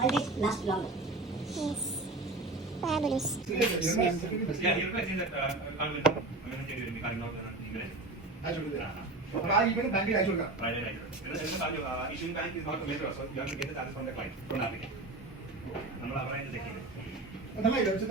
Always last longer. Yes. Fabulous. Yeah, you're right in that I'm going to tell you regarding not English. ബാങ്കിൽ അയച്ചു കൊടുക്കാം. Issuing bank is not a major, so you have to get the charges from the client, from the applicant. നമ്മൾ അവരെ check ചെയ്യും.